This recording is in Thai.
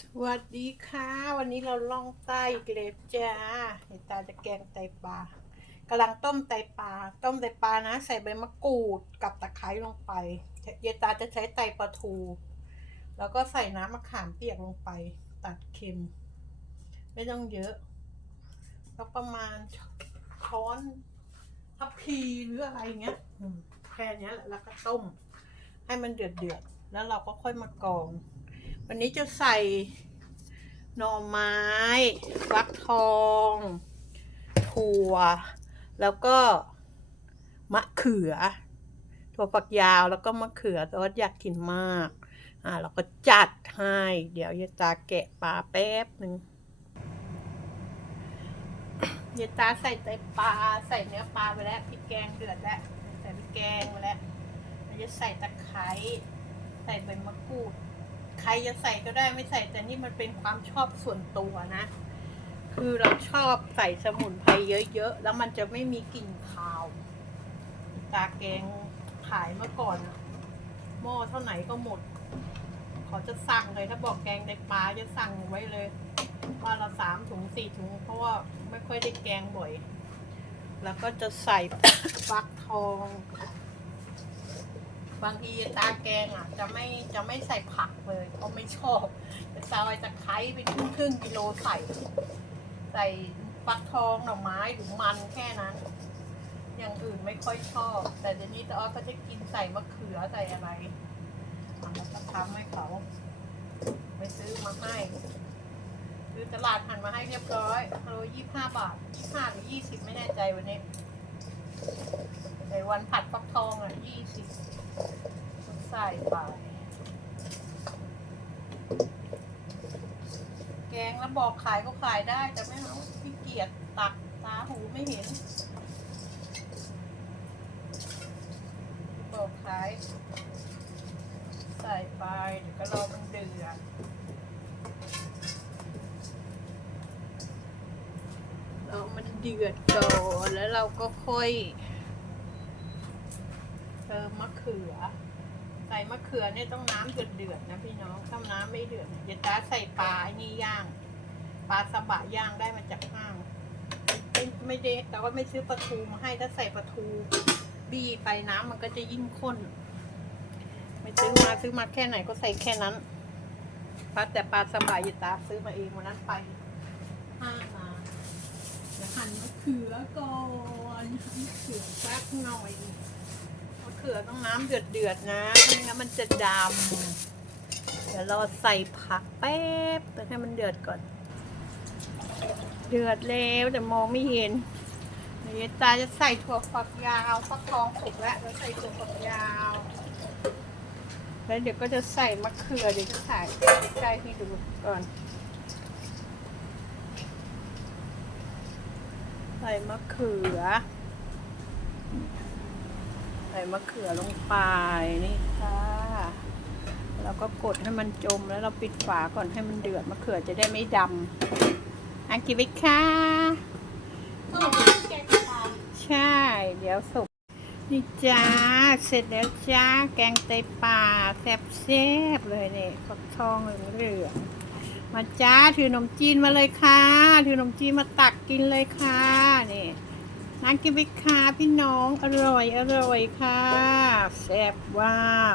สวัสดีค่ะ วันนี้เราล่องใต้อีกล้วจ้าเห็นตาจะแกงไตปลากำลังต้มไตปลาต้มไตปลานะ ใส่ใบมะกรูดกับตะไคร้ลงไปเยตาจะใช้ไตปลาทู แล้วก็ใส่น้ำมะขามเปียกลงไป ตัดเค็ม ไม่ต้องเยอะ แล้วประมาณช้อนทัพพีหรืออะไรเงี้ยแค่เนี้ยแหละแล้วก็ต้ม ให้มันเดือดเดือดแล้วเราก็ค่อยมากรอง วันนี้จะใส่หน่อไม้ฟักทอง ถั่ว แล้วก็มะเขือ ถั่วฝักยาวแล้วก็มะเขือแต่ว่าอยากกินมาก อ่าเราก็จัดให้ เดี๋ยวยายตาแกะปลาแป๊บหนึ่งยายตาใส่ไตปลาใส่เนื้อปลาไปแล้วพริกแกงเดือดแล้วใส่พริกแกงไปแล้วเราจะใส่ตะไคร้ใส่ใบมะกรูด ใครจะใส่ก็ได้ไม่ใส่แต่นี่มันเป็นความชอบส่วนตัวนะ คือเราชอบใส่สมุนไพรเยอะๆ แล้วมันจะไม่มีกลิ่นคาว ตาแกงขายเมื่อก่อนหม้อเท่าไหร่ก็หมด ขอจะสั่งเลยถ้าบอกแกงในปลาจะสั่งไว้เลยว่าละสามถุงสี่ถุง เพราะว่าไม่ค่อยได้แกงบ่อย แล้วก็จะใส่ฟักทอง บางทีตาแกงอะ จะไม่จะไม่ใส่ผักเลยเพราะไม่ชอบจะซอยตะไคร้ไปครึ่งครึ่งกิโลใส่ ใส่ฟักทองหน่อไม้หรือมันแค่นั้น อย่างอื่นไม่ค่อยชอบ แต่เดี๋ยวนี้ตาอ้อก็จะกินใส่มะเขือใส่อะไรอะแล้วก็ทำให้เขา ไปซื้อมาให้ซื้อตลาดหันมาให้เรียบร้อยโลยี่ห้าบาทยี่ห้าหรือยี่สิบไม่แน่ใจวันนี้ วันผัดฟักทองอะยี่สิบใส่ไปแกงแล้วบอกขายก็ขายได้ แต่ไม่เอาขี้เกียจตักตาหูไม่เห็น บอกขาย ใส่ไปเดี๋ยวก็รอมันเดือดรอมันเดือดก่อนแล้วเราก็ค่อย เติมมะเขือ ใส่มะเขือเนี่ยต้องน้ำเดือดเดือดๆนะพี่น้องถ้าน้ำไม่เดือดเนี่ยอย่าตาใส่ปลาไอ้นี่ย่าง ปลาสบะย่างได้มาจากห้างไม่ไม่ได้แต่ว่าไม่ซื้อปลาทูมาให้ถ้าใส่ปลาทูบีไปน้ำมันก็จะยิ่งข้น ไม่ซื้อมาซื้อมาแค่ไหนก็ใส่แค่นั้นปลาแต่ปลาสบะย่าตาซื้อมาเองวันนั้นไปห้างมาเดี๋ยวหั่นมะเขือก่อนหั่นมะเขือสักหน่อย ขือต้องน้ำเดือดเดือดๆนะไม่งั้นมันจะดำเดี๋ยวเราใส่ผักแป๊บแต่ให้มันเดือดก่อน เดือดแล้วแต่มองไม่เห็นเดี๋ยวตาจะใส่ถั่วฝักยาวฟักทองสุกแล้วแล้วใส่ถั่วฝักยาว แล้วเดี๋ยวก็จะใส่มะเขือเดี๋ยวจะใส่ใกล้ให้ดูก่อน ใส่มะเขือ มะเขือลงไปนี่ค่ะแล้วก็กดให้มันจมแล้วเราปิดฝาก่อนให้มันเดือดมะเขือจะได้ไม่ดำอันกินไหมคะใช่ เดี๋ยวสุกนี่จ้าเสร็จแล้วจ้าแกงไตปลาแซ่บแซ่บๆเลยเนี่ยฟักทองเหลืองมาจ้าถือนมจีนมาเลยค่ะ ถือนมจีนมาตักกินเลยค่ะนี่ น่ากินไปค่ะพี่น้องอร่อยอร่อยค่ะแซ่บว่าง